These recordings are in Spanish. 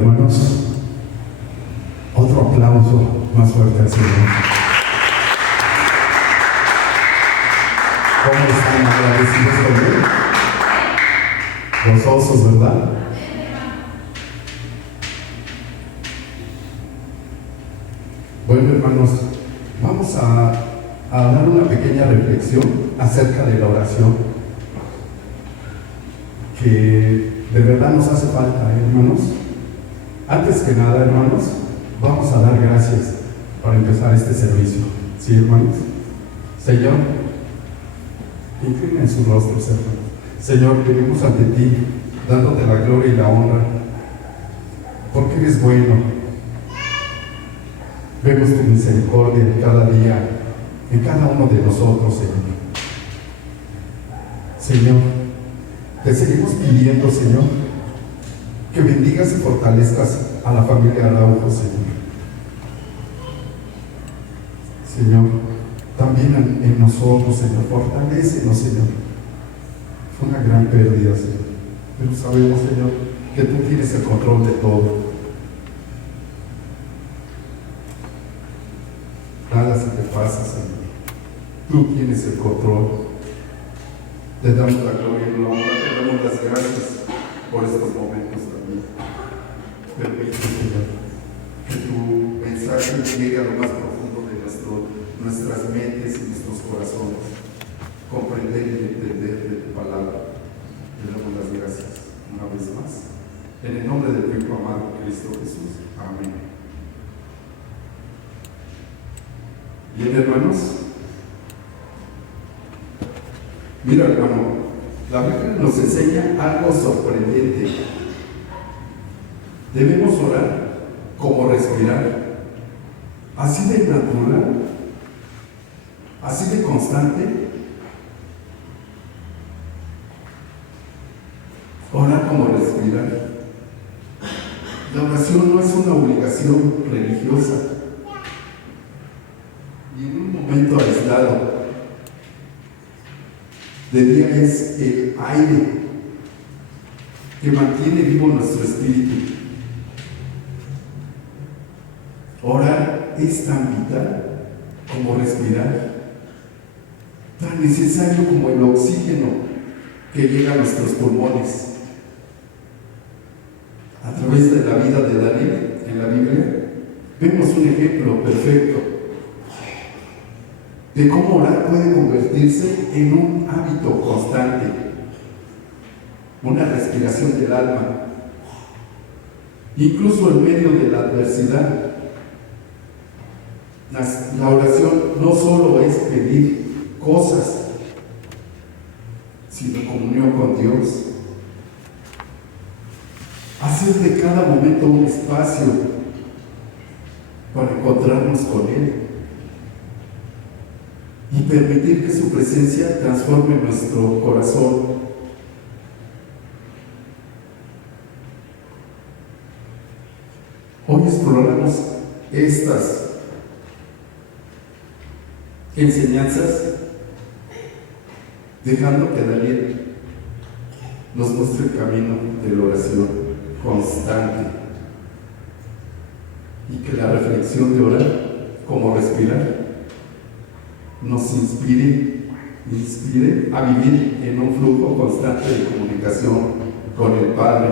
hermanos, otro aplauso más fuerte al Señor. ¿Cómo están agradecidos con Él? Gozosos, ¿verdad? Bueno, hermanos, vamos a dar una pequeña reflexión acerca de la oración, que de verdad nos hace falta, hermanos. Antes que nada, hermanos, vamos a dar gracias para empezar este servicio. ¿Sí, hermanos? Señor, inclinen sus rostros, hermanos. Señor, venimos ante ti, dándote la gloria y la honra, porque eres bueno. Vemos tu misericordia en cada día, en cada uno de nosotros, Señor. Señor, te seguimos pidiendo, Señor, que bendigas y fortalezcas a la familia Araujo, Señor. Señor, también en nosotros, Señor, fortalécenos, Señor. Fue una gran pérdida, Señor, pero sabemos, Señor, que tú tienes el control de todo. Nada se te pasa, Señor. Tú tienes el control. Te damos la gloria y la honra, te damos las gracias por estos momentos también. Permite, Señor, que tu mensaje llegue a lo más profundo de nuestras mentes y nuestros corazones. Comprender y entender de tu palabra. Te damos las gracias una vez más. En el nombre de tu Hijo amado, Cristo Jesús. Amén. Bien, hermanos, mira, hermano, la Biblia nos enseña algo sorprendente. Debemos orar como respirar, así de natural, así de constante. Orar como respirar. La oración no es una obligación religiosa, en un momento aislado. De día es el aire que mantiene vivo nuestro espíritu. Orar es tan vital como respirar, tan necesario como el oxígeno que llega a nuestros pulmones. A través de la vida de Daniel en la Biblia vemos un ejemplo perfecto de cómo orar puede convertirse en un hábito constante, una respiración del alma, incluso en medio de la adversidad. La oración no solo es pedir cosas, sino comunión con Dios, hacer de cada momento un espacio para encontrarnos con Él y permitir que su presencia transforme nuestro corazón. Hoy exploramos estas enseñanzas, dejando que Daniel nos muestre el camino de la oración constante y que la reflexión de orar como respirar nos inspire a vivir en un flujo constante de comunicación con el Padre,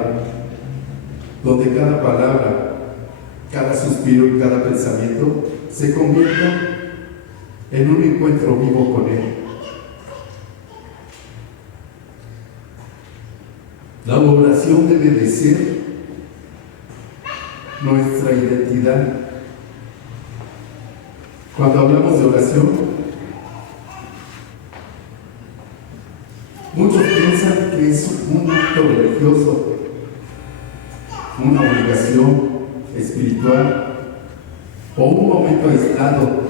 donde cada palabra, cada suspiro y cada pensamiento se convierta en un encuentro vivo con Él. La oración debe de ser nuestra identidad. Cuando hablamos de oración, muchos piensan que es un acto religioso, una obligación espiritual o un momento aislado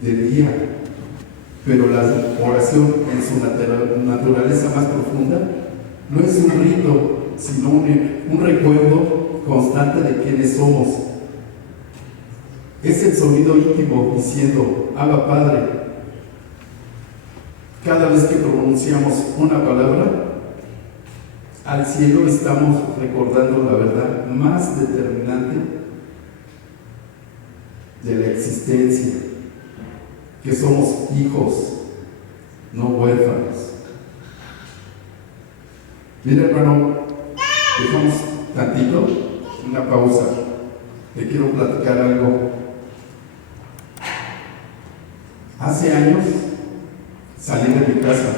del día, pero la oración en su naturaleza más profunda no es un rito, sino un recuerdo constante de quiénes somos. Es el sonido íntimo diciendo, Abba Padre. Cada vez que pronunciamos una palabra, al cielo estamos recordando la verdad más determinante de la existencia, que somos hijos, no huérfanos. Mira, hermano, dejamos tantito, una pausa. Te quiero platicar algo. Hace años salí de mi casa.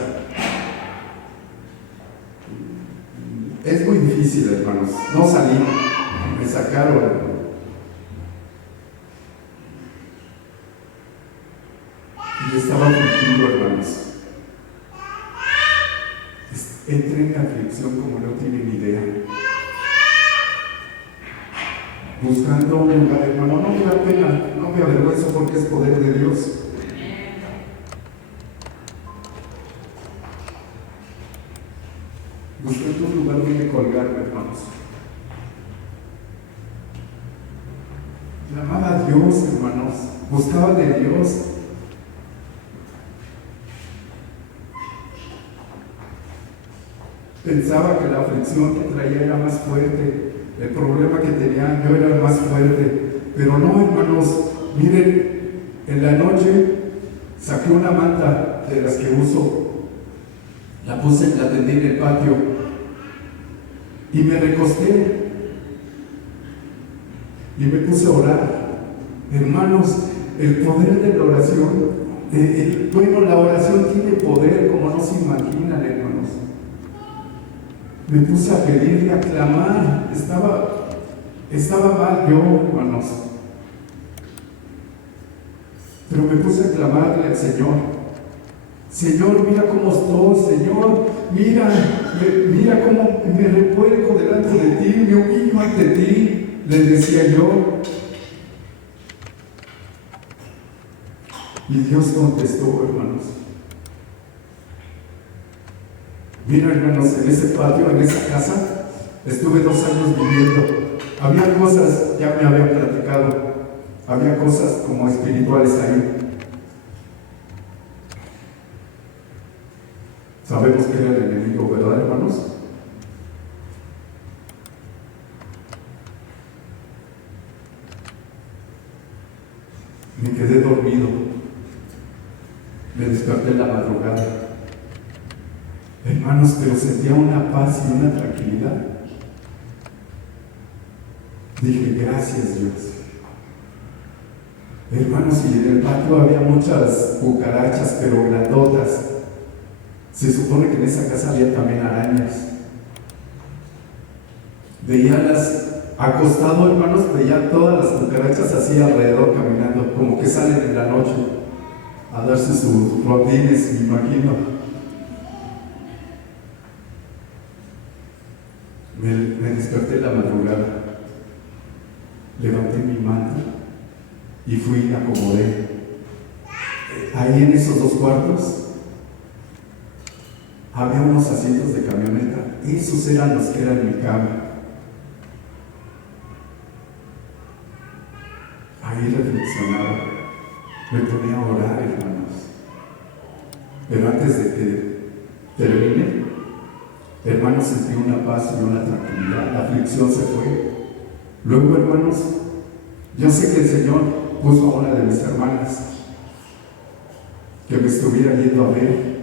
Es muy difícil, hermanos. No salí, me sacaron. Y estaba afligido, hermanos. Entré en aflicción como no tienen idea. Buscando un lugar, hermano, no me da pena, no me avergüenzo porque es poder de Dios. Buscando un lugar donde colgarme, hermanos. Clamaba a Dios, hermanos. Buscaba de Dios. Pensaba que la aflicción que traía era más fuerte. El problema que tenía yo era más fuerte. Pero no, hermanos. Miren, en la noche saqué una manta de las que uso. La puse, la tendí en el patio y me recosté y me puse a orar. Hermanos, el poder de la oración, bueno, la oración tiene poder como no se imaginan, hermanos. Me puse a pedirle, a clamar. Estaba mal yo, hermanos, pero me puse a clamarle al Señor. Señor, mira cómo estoy, Señor, mira cómo me revuelco delante de ti, me humillo ante ti, le decía yo. Y Dios contestó, hermanos. Mira, hermanos, en ese patio, en esa casa, estuve 2 años viviendo. Había cosas, ya me habían platicado, había cosas como espirituales ahí. Sabemos que era el enemigo, ¿verdad, hermanos? Me quedé dormido. Me desperté en la madrugada. Hermanos, pero sentía una paz y una tranquilidad. Dije, gracias, Dios. Hermanos, y en el patio había muchas cucarachas, pero grandotas. Se supone que en esa casa había también arañas. Veíalas acostado, hermanos, veía todas las cucarachas así alrededor caminando, como que salen en la noche a darse sus rondines, me imagino. Me desperté en la madrugada, levanté mi manta y fui y la acomodé. Ahí en esos 2 cuartos había unos asientos de camioneta. Esos eran los que eran mi cama. Ahí reflexionaba, me ponía a orar, hermanos. Pero antes de que termine, hermanos, sentí una paz y una tranquilidad. La aflicción se fue. Luego, hermanos, yo sé que el Señor puso a una de mis hermanas que me estuviera yendo a ver.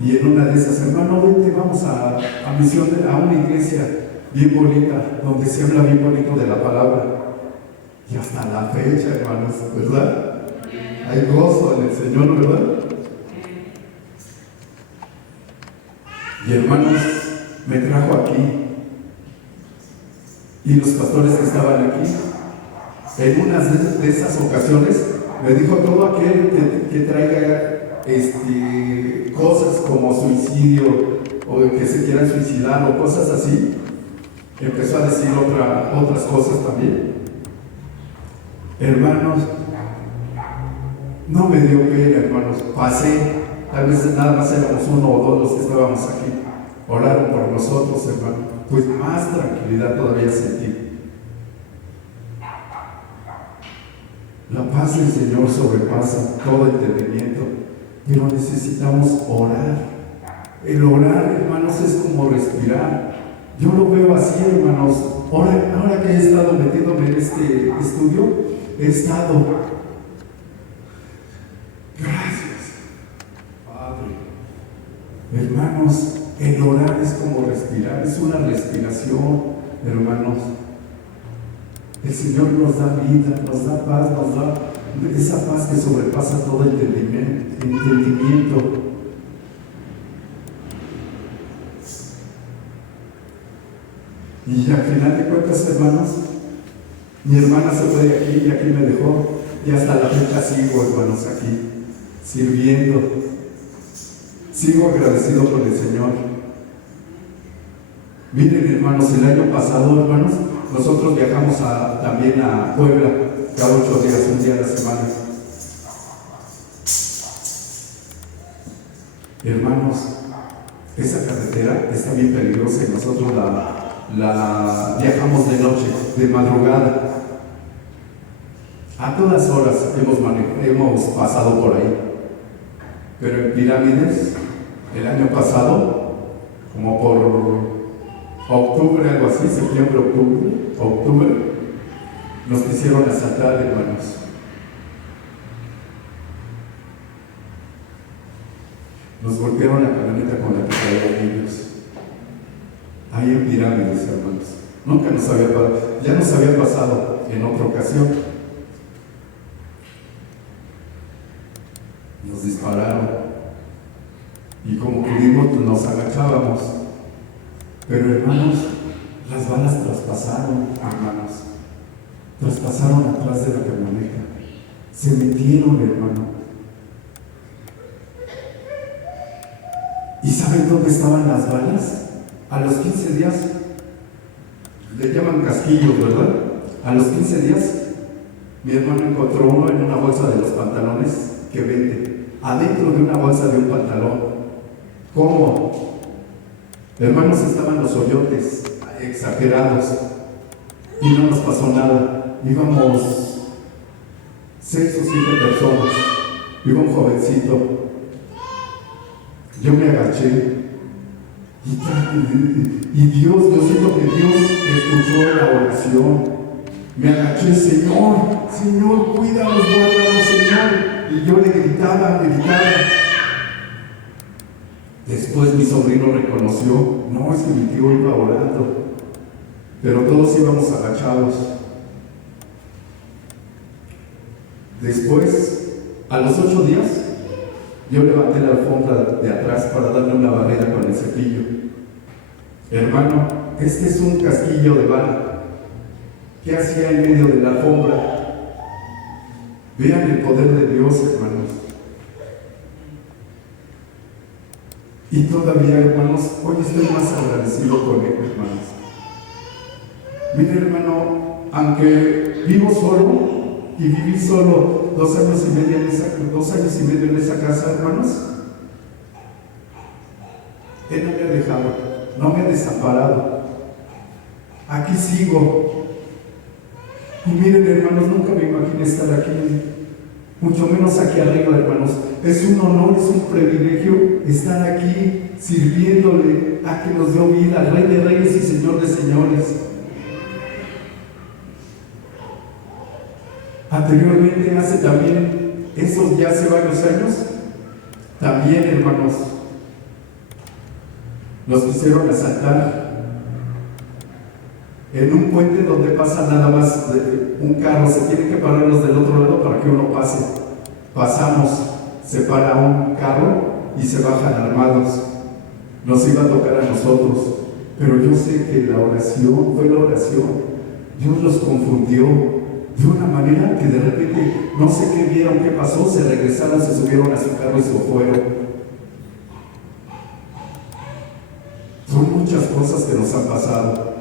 Y en una de esas, hermano, vente, vamos a misión, a una iglesia bien bonita, donde se habla bien bonito de la palabra. Y hasta la fecha, hermanos, ¿verdad? Hay gozo en el Señor, ¿verdad? Y hermanos, me trajo aquí. Y los pastores que estaban aquí, en una de esas ocasiones, me dijo: todo aquel que traiga cosas como suicidio o que se quieran suicidar o cosas así, empezó a decir otras cosas también. Hermanos, no me dio pena, hermanos, pasé, tal vez nada más éramos 1 o 2 los que estábamos aquí, oraron por nosotros, hermanos, pues más tranquilidad todavía sentí. La paz del Señor sobrepasa todo entendimiento, pero necesitamos orar. El orar, hermanos, es como respirar. Yo lo veo así, hermanos. Ahora que he estado metiéndome en este estudio, he estado. Gracias, Padre. Hermanos, el orar es como respirar, es una respiración, hermanos. El Señor nos da vida, nos da paz, nos da esa paz que sobrepasa todo entendimiento. Y al final de cuentas, hermanos, mi hermana se fue de aquí y aquí me dejó, y hasta la fecha sigo, hermanos, aquí, sirviendo. Sigo agradecido con el Señor. Miren, hermanos, el año pasado, hermanos, nosotros viajamos también a Puebla, cada 8 días, un día a la semana. Hermanos, esa carretera está bien peligrosa y nosotros la viajamos de noche, de madrugada. A todas horas hemos pasado por ahí. Pero en Pirámides, el año pasado, como por octubre, algo así, septiembre, octubre, nos quisieron asaltar, hermanos. Nos golpearon la camioneta con la que traían niños. Ahí en Pirámides, hermanos. Nunca nos había pasado, ya nos había pasado en otra ocasión. Nos dispararon. Y como pudimos, nos agachábamos. Pero, hermanos, las balas traspasaron, hermanos. Traspasaron atrás de la camioneta. Se metieron, hermano. ¿Y saben dónde estaban las balas? A los 15 días, le llaman casquillos, ¿verdad? A los 15 días, mi hermano encontró uno en una bolsa de los pantalones que vende, adentro de una bolsa de un pantalón. ¿Cómo? Hermanos, estaban los hoyotes exagerados y no nos pasó nada. Íbamos 6 o 7 personas, iba un jovencito. Yo me agaché y Dios, yo siento que Dios escuchó la oración. Me agaché, Señor, cuídanos, guárdanos, Señor. Y yo le gritaba. Después mi sobrino reconoció, no, es que mi tío iba orando, pero todos íbamos agachados. Después, a los 8 días, yo levanté la alfombra de atrás para darle una barrera con el cepillo. Hermano, este es un casquillo de bala. ¿Qué hacía en medio de la alfombra? Vean el poder de Dios, hermanos. Y todavía, hermanos, hoy estoy más agradecido con él, hermanos. Mire, hermano, aunque vivo solo y viví solo 2 años y medio en esa casa, hermanos, Él no me ha dejado, no me ha desamparado. Aquí sigo. Y miren, hermanos, nunca me imaginé estar aquí, mucho menos aquí arriba, hermanos. Es un honor, es un privilegio estar aquí sirviéndole a que nos dio vida, al Rey de Reyes y Señor de Señores. Anteriormente, hace varios años, también, hermanos, nos quisieron asaltar en un puente donde pasa nada más un carro. Se tiene que pararnos del otro lado para que uno pase. Pasamos, se para un carro y se bajan armados. Nos iba a tocar a nosotros, pero yo sé que la oración fue la oración. Dios los confundió de una manera que de repente no sé qué vieron, qué pasó, se regresaron, se subieron a su carro y se fueron. Son muchas cosas que nos han pasado,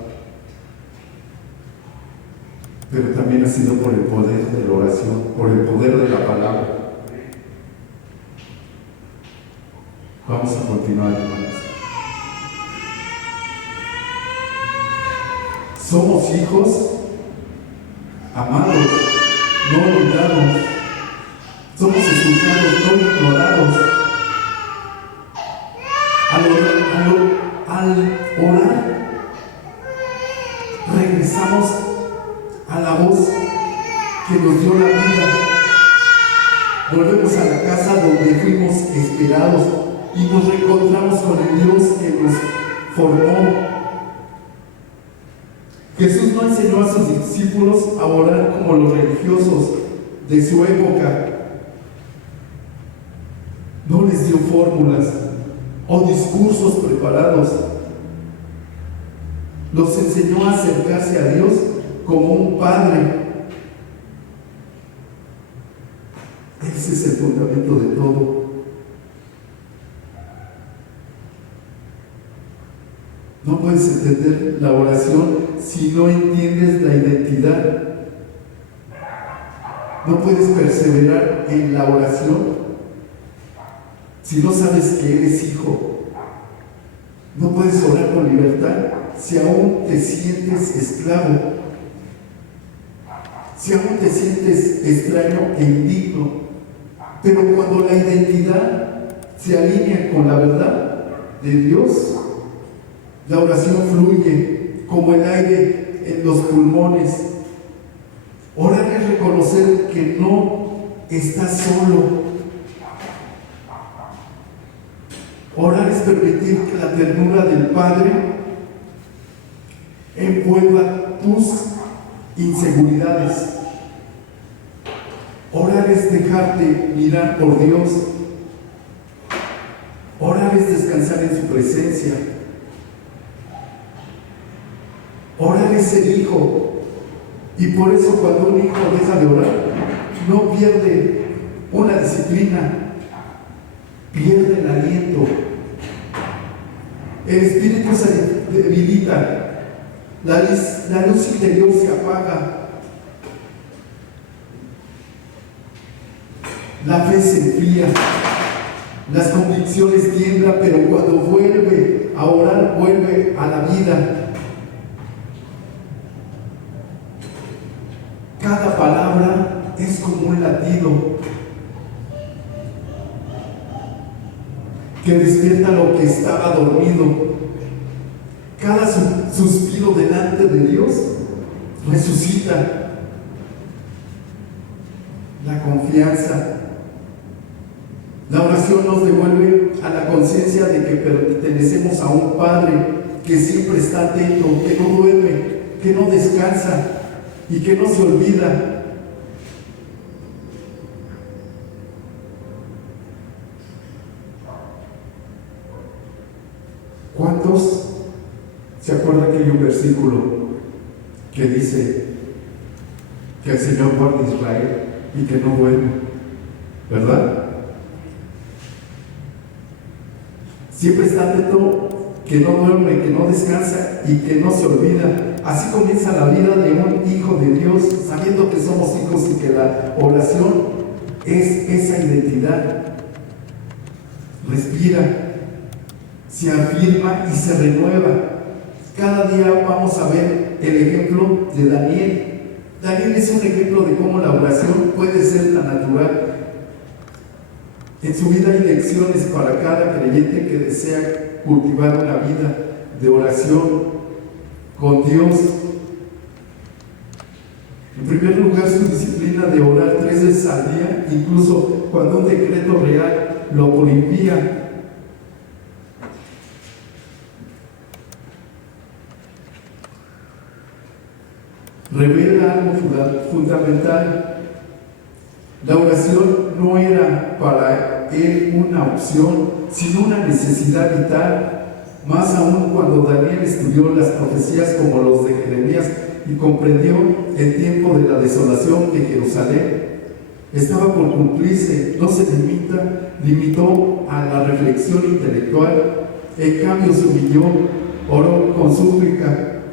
pero también ha sido por el poder de la oración, por el poder de la palabra. Vamos a continuar, hermanos. Somos hijos amados, no olvidados. Somos escuchados, no ignorados. Al regresamos a la voz que nos dio la vida. Volvemos a la casa donde fuimos esperados y nos reencontramos con el Dios que nos formó. Jesús no enseñó a sus discípulos a orar como los religiosos de su época. No les dio fórmulas o discursos preparados. Los enseñó a acercarse a Dios como un padre. Ese es el fundamento de todo. No puedes entender la oración si no entiendes la identidad. No puedes perseverar en la oración si no sabes que eres hijo. No puedes orar con libertad si aún te sientes esclavo, si aún te sientes extraño e indigno. Pero cuando la identidad se alinea con la verdad de Dios, la oración fluye como el aire en los pulmones. Orar es reconocer que no estás solo. Orar es permitir que la ternura del Padre envuelva tus inseguridades. Orar es dejarte mirar por Dios. Orar es descansar en su presencia. Orar es ser hijo. Y por eso cuando un hijo deja de orar, no pierde una disciplina, pierde el aliento. El espíritu se debilita, la luz interior se apaga, la fe se enfría, las convicciones tiemblan, pero cuando vuelve a orar, vuelve a la vida. Cada palabra es como un latido que despierta lo que estaba dormido. Cada suspiro delante de Dios resucita la confianza. La oración nos devuelve a la conciencia de que pertenecemos a un Padre que siempre está atento, que no duerme, que no descansa y que no se olvida. ¿Cuántos se acuerdan que hay un versículo que dice que el Señor guarda a Israel y que no duerme? ¿Verdad? Siempre está atento, que no duerme, que no descansa y que no se olvida. Así comienza la vida de un hijo de Dios, sabiendo que somos hijos y que la oración es esa identidad. Respira, se afirma y se renueva. Cada día vamos a ver el ejemplo de Daniel. Daniel es un ejemplo de cómo la oración puede ser tan natural. En su vida hay lecciones para cada creyente que desea cultivar una vida de oración con Dios. En primer lugar, su disciplina de orar 3 veces al día, incluso cuando un decreto real lo prohibía. Revela algo fundamental. La oración no era para él una opción, sino una necesidad vital, más aún cuando Daniel estudió las profecías como los de Jeremías y comprendió el tiempo de la desolación de Jerusalén. Estaba por cumplirse, no se limitó a la reflexión intelectual, en cambio se humilló, oró con súplica,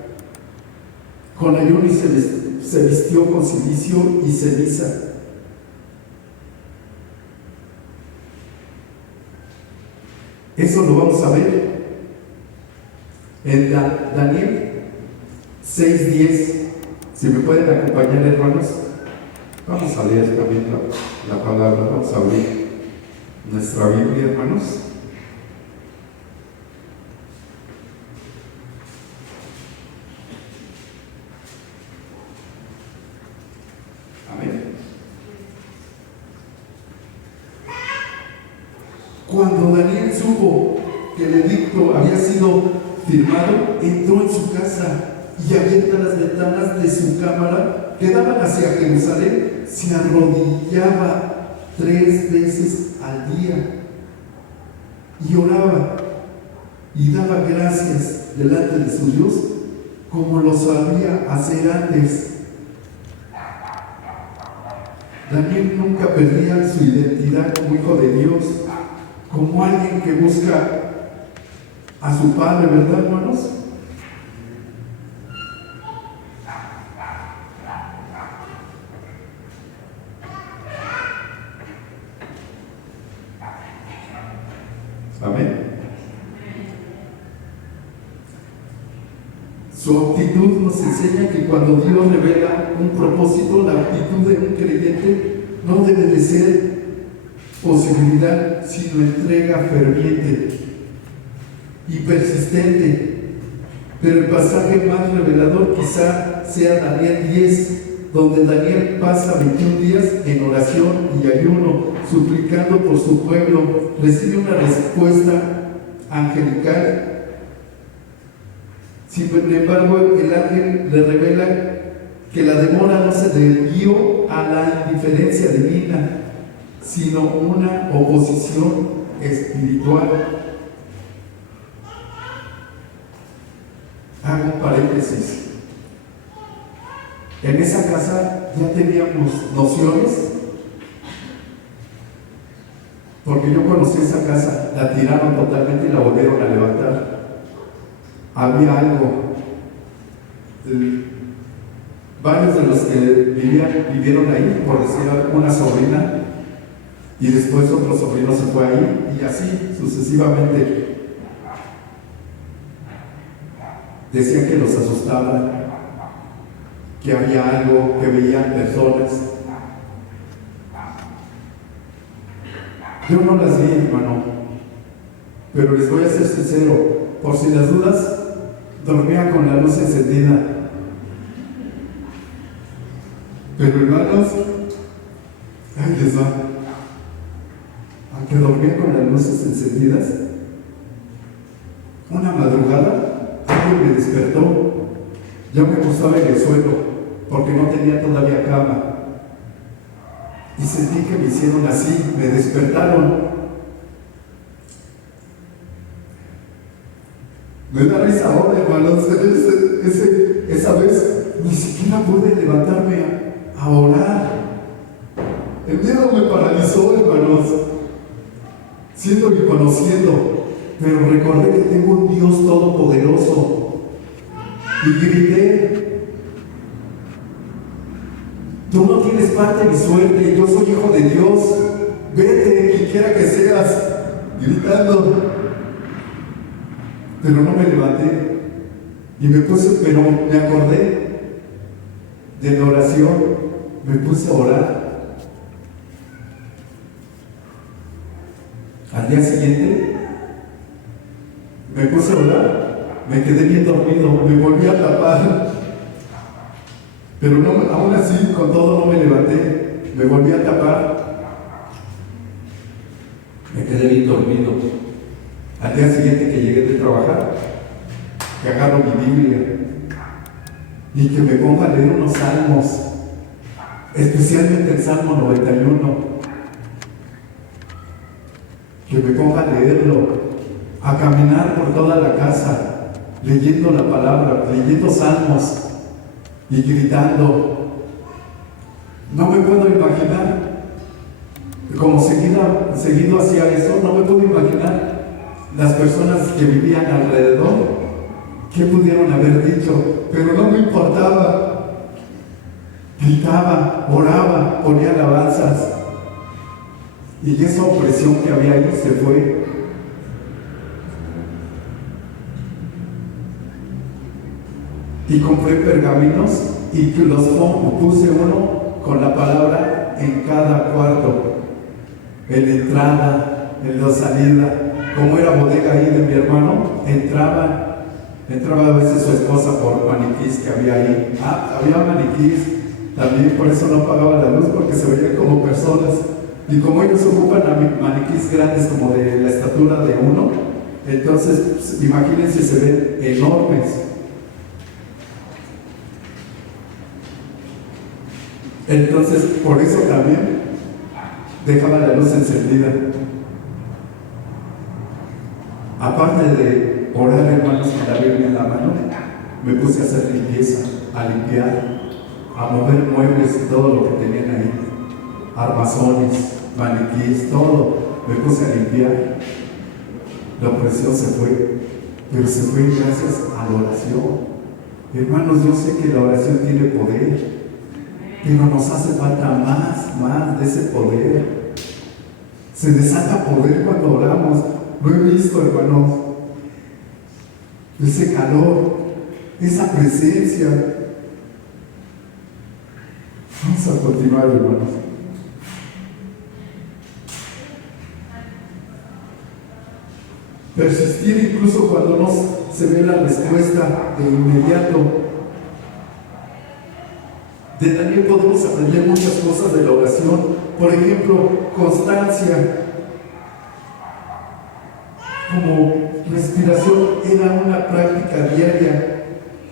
con ayuno y se vistió con cilicio y ceniza. Eso lo vamos a ver en Daniel 6:10. Si me pueden acompañar, hermanos, vamos a leer también la palabra. Vamos a abrir nuestra Biblia, hermanos. Cuando Daniel supo que el edicto había sido firmado, entró en su casa y abiertas las ventanas de su cámara que daban hacia Jerusalén, se arrodillaba 3 veces al día y oraba y daba gracias delante de su Dios como lo sabía hacer antes. Daniel nunca perdía su identidad como hijo de Dios, como alguien que busca a su Padre, ¿verdad, hermanos? Amén. Su actitud nos enseña que cuando Dios revela un propósito, la actitud de un creyente no debe de ser posibilidad, sino entrega ferviente y persistente. Pero el pasaje más revelador quizá sea Daniel 10, donde Daniel pasa 21 días en oración y ayuno, suplicando por su pueblo. Recibe una respuesta angelical. Sin embargo, el ángel le revela que la demora no se debió a la indiferencia divina, sino una oposición espiritual. Hago un paréntesis. En esa casa ya teníamos nociones, porque yo conocí esa casa, la tiraron totalmente y la volvieron a levantar. Había algo. Varios de los que vivieron ahí, por decir una sobrina, y después otro sobrino se fue ahí, y así sucesivamente. Decían que los asustaban, que había algo, que veían personas. Yo no las vi, hermano, pero les voy a ser sincero, por si las dudas, dormía con la luz encendida. Pero hermanos, ahí les va. Aunque dormía con las luces encendidas, una madrugada alguien me despertó. Yo me acostaba en el suelo porque no tenía todavía cama. Y sentí que me hicieron así, me despertaron. Me da risa ahora, hermanos. Esa vez ni siquiera pude levantarme a orar. El miedo me paralizó, hermanos, siendo y conociendo, pero recordé que tengo un Dios todopoderoso y grité: tú no tienes parte ni suerte, yo soy hijo de Dios, vete, quien quiera que seas, gritando. Pero no me levanté y me puse, pero me acordé de la oración, me puse a orar. Al día siguiente me puse a orar, me quedé bien dormido, me volví a tapar, pero no, aún así, con todo no me levanté, me volví a tapar, me quedé bien dormido. Al día siguiente que llegué de trabajar, que agarro mi Biblia y que me ponga a leer unos salmos, especialmente el Salmo 91, que me ponga a leerlo, a caminar por toda la casa, leyendo la palabra, leyendo salmos y gritando. No me puedo imaginar, como seguido hacía eso, no me puedo imaginar las personas que vivían alrededor, ¿qué pudieron haber dicho? Pero no me importaba. Gritaba, oraba, ponía alabanzas. Y esa opresión que había ahí se fue. Y compré pergaminos y los puse uno con la palabra en cada cuarto. En la entrada, en la salida. Como era bodega ahí de mi hermano, entraba a veces su esposa por maniquís que había ahí. Había maniquís también, por eso no apagaba la luz, porque se veían como personas. Y como ellos ocupan maniquís grandes como de la estatura de uno, entonces pues, imagínense, se ven enormes. Entonces, por eso también dejaba la luz encendida. Aparte de orar, hermanos, con la Biblia en la mano, me puse a hacer limpieza, a limpiar, a mover muebles y todo lo que tenían ahí, armazones, maniquís, todo. Me puse a limpiar. La opresión se fue, pero se fue gracias a la oración. Hermanos, yo sé que la oración tiene poder, pero nos hace falta más de ese poder. Se desata poder cuando oramos. Lo he visto, hermanos. Ese calor, esa presencia. Vamos a continuar, hermanos. Persistir incluso cuando no se ve la respuesta de inmediato. De Daniel podemos aprender muchas cosas de la oración. Por ejemplo, constancia. Como respiración, era una práctica diaria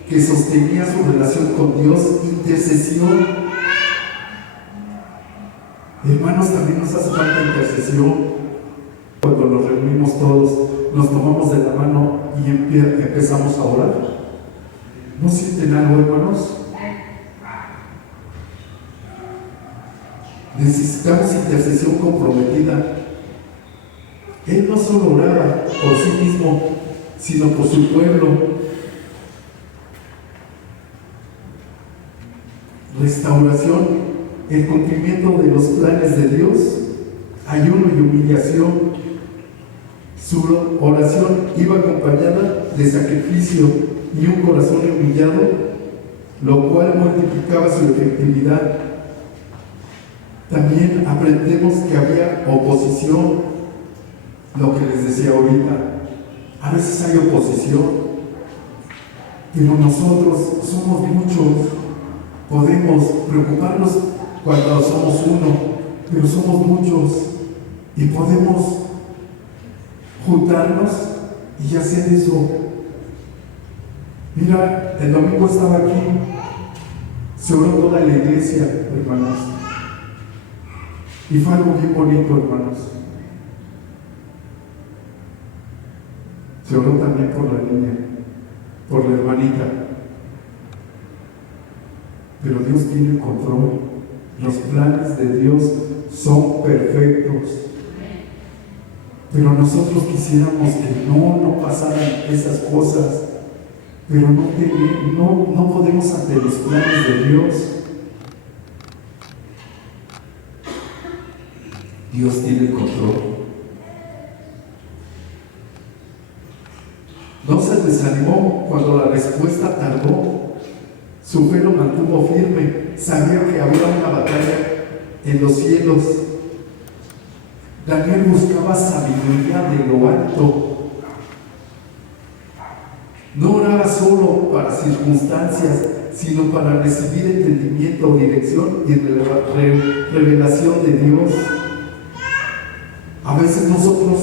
que sostenía su relación con Dios. Intercesión. Hermanos, también nos hace falta intercesión. Cuando nos reunimos todos, nos tomamos de la mano y empezamos a orar. ¿No sienten algo, hermanos? Necesitamos intercesión comprometida. Él no solo oraba por sí mismo, sino por su pueblo. Restauración, el cumplimiento de los planes de Dios, ayuno y humillación. Su oración iba acompañada de sacrificio y un corazón humillado, lo cual multiplicaba su efectividad. También aprendemos que había oposición, lo que les decía ahorita. A veces hay oposición, pero nosotros somos muchos. Podemos preocuparnos cuando somos uno, pero somos muchos y podemos juntarnos y hacer eso. Mira, el domingo estaba aquí, se oró toda la iglesia, hermanos, y fue algo bien bonito, hermanos. Se oró también por la niña, por la hermanita, pero Dios tiene control. Los planes de Dios son perfectos. Pero nosotros quisiéramos que no pasaran esas cosas, pero no podemos ante los planes de Dios. Dios tiene el control. No se desanimó cuando la respuesta tardó. Su fe lo mantuvo firme. Sabía que había una batalla en los cielos. Daniel buscaba sabiduría de lo alto. No oraba solo para circunstancias, sino para recibir entendimiento, dirección y revelación de Dios. A veces nosotros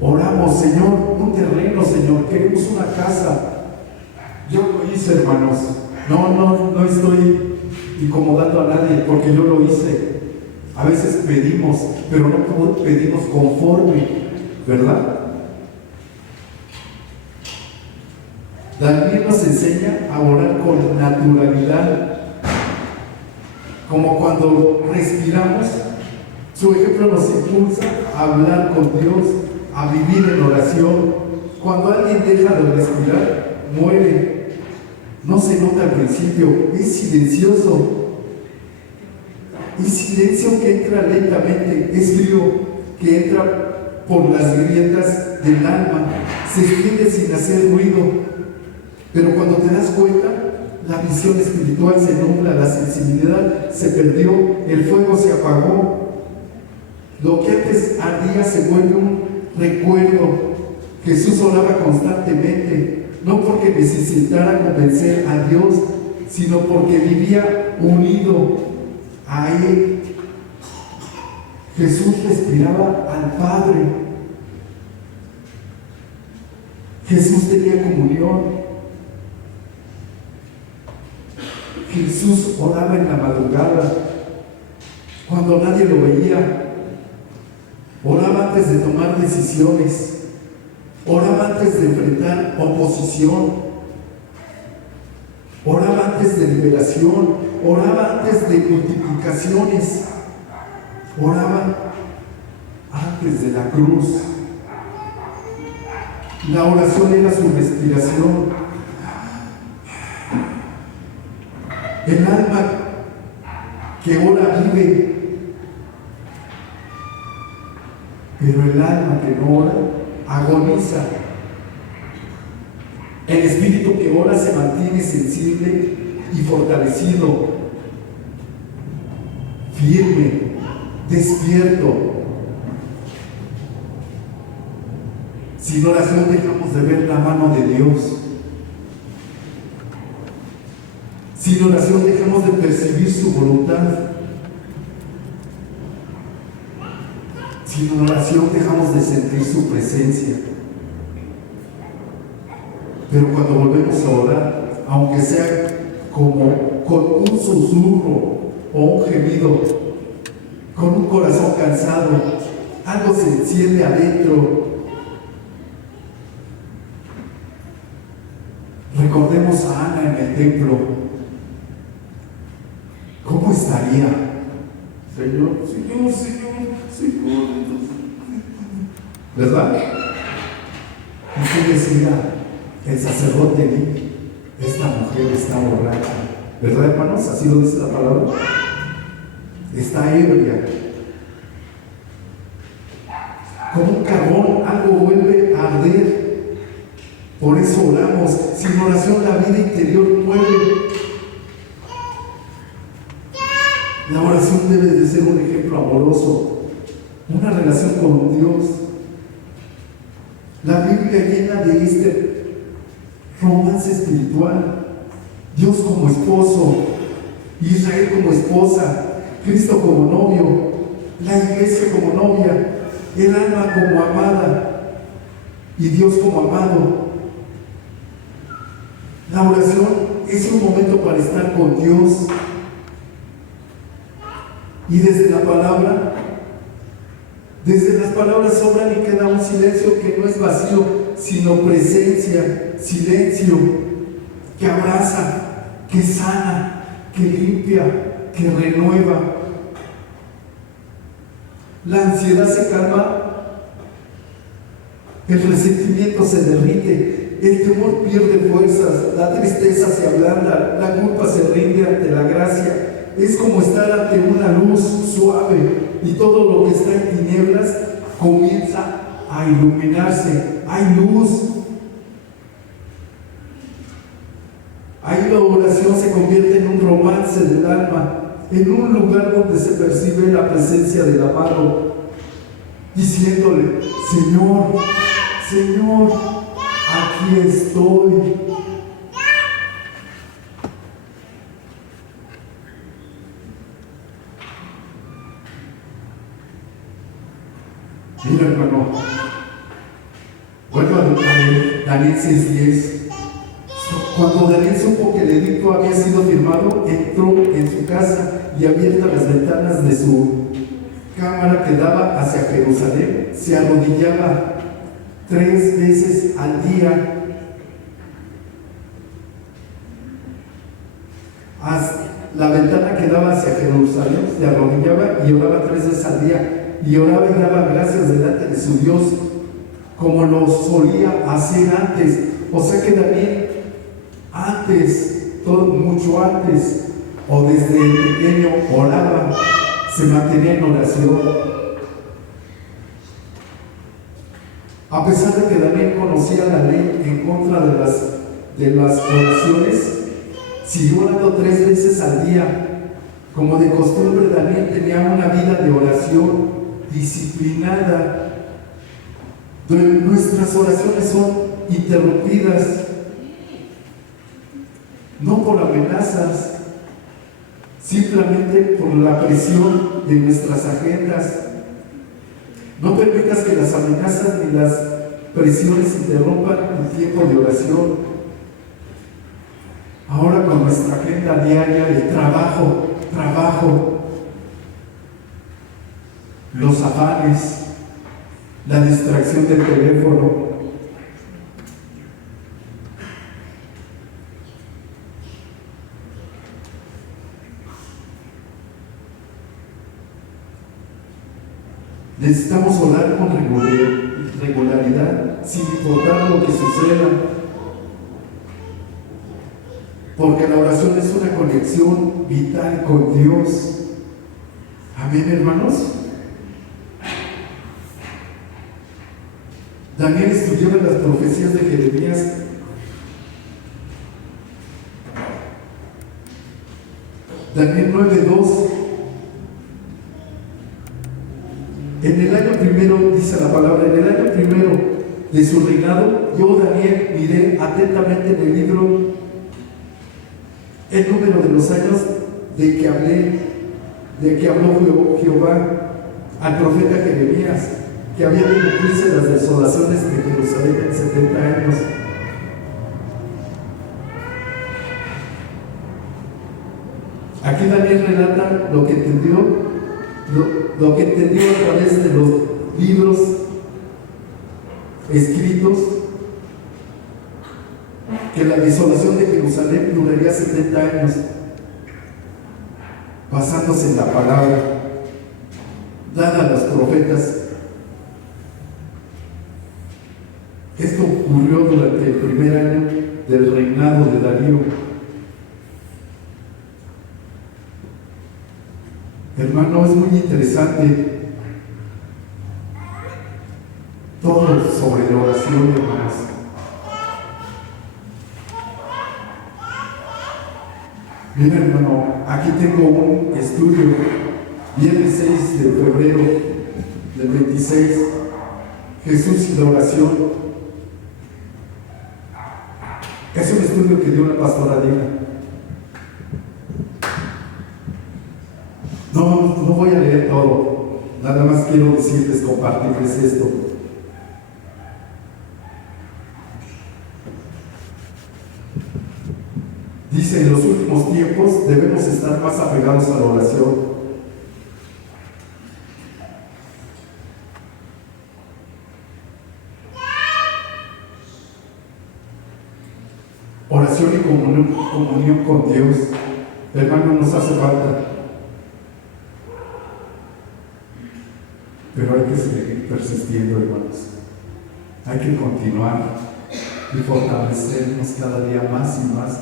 oramos, Señor, un terreno, Señor, queremos una casa. Yo lo hice, hermanos. No estoy incomodando a nadie, porque yo lo hice. A veces pedimos, pero no pedimos conforme, ¿verdad? Daniel nos enseña a orar con naturalidad, como cuando respiramos. Su ejemplo nos impulsa a hablar con Dios, a vivir en oración. Cuando alguien deja de respirar, muere. No se nota al principio, es silencioso. Y silencio que entra lentamente, es frío que entra por las grietas del alma, se extiende sin hacer ruido. Pero cuando te das cuenta, la visión espiritual se nubla, la sensibilidad se perdió, el fuego se apagó. Lo que antes ardía se vuelve un recuerdo. Jesús oraba constantemente, no porque necesitara convencer a Dios, sino porque vivía unido a Él. Jesús respiraba al Padre. Jesús tenía comunión. Jesús oraba en la madrugada, cuando nadie lo veía. Oraba antes de tomar decisiones. Oraba antes de enfrentar oposición. Oraba antes de liberación. Oraba antes de multiplicaciones. Oraba antes de la cruz. La oración era su respiración. El alma que ora vive, pero el alma que no ora agoniza. El espíritu que ora se mantiene sensible y fortalecido, firme, despierto. Sin oración dejamos de ver la mano de Dios. Sin oración dejamos de percibir su voluntad. Sin oración dejamos de sentir su presencia. Pero cuando volvemos a orar, aunque sea como con un susurro o un gemido, con un corazón cansado, algo se enciende adentro. Recordemos a Ana en el templo. ¿Cómo estaría? Señor, ¿verdad? Y que decía el sacerdote: esta mujer está borracha. ¿Verdad, hermanos? Así lo dice la palabra. Está ebria. Como un carbón, algo vuelve a arder. Por eso oramos. Sin oración la vida interior muere. La oración debe de ser un ejemplo amoroso, una relación con Dios. La Biblia llena de este romance espiritual. Dios como esposo, Israel como esposa, Cristo como novio, la iglesia como novia, el alma como amada y Dios como amado. La oración es un momento para estar con Dios. Y desde la palabra, desde las palabras sobran y queda un silencio que no es vacío, sino presencia, silencio, que abraza, que sana, que limpia, que renueva. La ansiedad se calma, el resentimiento se derrite, el temor pierde fuerzas, la tristeza se ablanda, la culpa se rinde ante la gracia. Es como estar ante una luz suave y todo lo que está en tinieblas comienza a iluminarse. Hay luz. Ahí la oración se convierte en un romance del alma, en un lugar donde se percibe la presencia del amado, diciéndole: Señor, Señor, aquí estoy. Mira, hermano, vuelvo a leer Daniel 6:10. Cuando Daniel supo que el edicto había sido firmado, entró en su casa y abiertas las ventanas de su cámara que daba hacia Jerusalén, se arrodillaba 3 veces al día. La ventana que daba hacia Jerusalén, se arrodillaba y oraba 3 veces al día. Y oraba y daba gracias delante de su Dios, como lo solía hacer antes. O sea que Daniel, mucho antes, o desde pequeño, oraba, se mantenía en oración. A pesar de que Daniel conocía la ley en contra de las oraciones, siguió orando 3 veces al día. Como de costumbre, Daniel tenía una vida de oración disciplinada. Nuestras oraciones son interrumpidas, no por amenazas, simplemente por la presión de nuestras agendas, No permitas que las amenazas ni las presiones interrumpan tu tiempo de oración. Ahora con nuestra agenda diaria de trabajo, los afanes, la distracción del teléfono, necesitamos orar con regularidad, sin importar lo que suceda, porque la oración es una conexión vital con Dios. Amén, hermanos. Daniel estudió las profecías de Jeremías. Daniel 9:2. En el año primero, dice la palabra, en el año primero de su reinado, yo, Daniel, miré atentamente en el libro el número de los años de que habló Jehová al profeta Jeremías, que había de cumplirse las desolaciones de Jerusalén en 70 años. Aquí Daniel relata lo que entendió a través de los libros escritos, que la desolación de Jerusalén duraría 70 años, basándose en la palabra dada a los profetas. Esto ocurrió durante el primer año del reinado de Darío. Hermano, es muy interesante todo sobre la oración, hermanos. Mira, hermano, aquí tengo un estudio, viernes 6 de febrero del 26, Jesús y la oración. Es un estudio que dio la pastora Dina. No voy a leer todo, nada más quiero decirles, compartirles esto. Dice, en los últimos tiempos debemos estar más apegados a la oración. Oración y comunión con Dios, hermano, nos hace falta. Pero hay que seguir persistiendo, hermanos. Hay que continuar y fortalecernos cada día más y más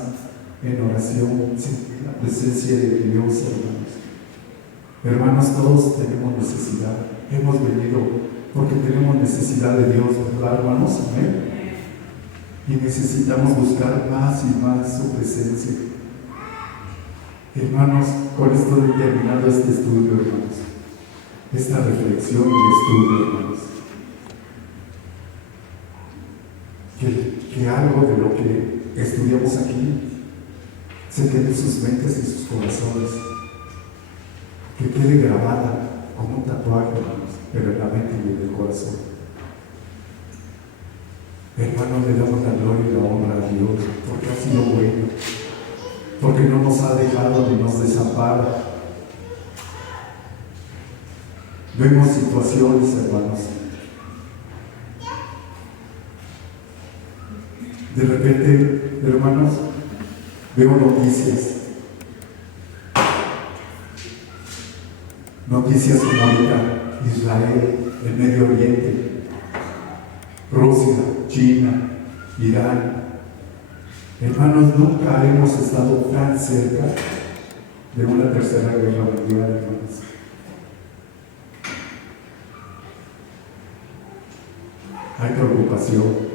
en oración, en la presencia de Dios, hermanos. Hermanos, todos tenemos necesidad. Hemos venido porque tenemos necesidad de Dios, ¿verdad, hermanos? Amén. Y necesitamos buscar más y más su presencia. Hermanos, con esto he terminado este estudio, hermanos. Esta reflexión y estudio, hermanos. Que algo de lo que estudiamos aquí se quede en sus mentes y sus corazones, que quede grabada como un tatuaje, hermanos, pero en la mente y en el corazón. Hermanos, le damos la gloria y la honra a Dios, porque ha sido bueno, porque no nos ha dejado ni nos desampara. Vemos situaciones, hermanos. De repente, hermanos, veo noticias como ahorita, Israel, el Medio Oriente, Rusia, China, Irán. Hermanos, nunca hemos estado tan cerca de una tercera guerra mundial, hermanos. Hay preocupación.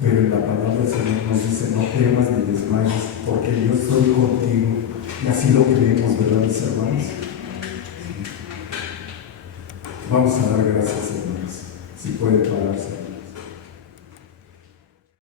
Pero en la palabra del Señor nos dice, no temas ni desmayes, porque yo estoy contigo. Y así lo creemos, ¿verdad, mis hermanos? Vamos a dar gracias, hermanos. Si puede pararse.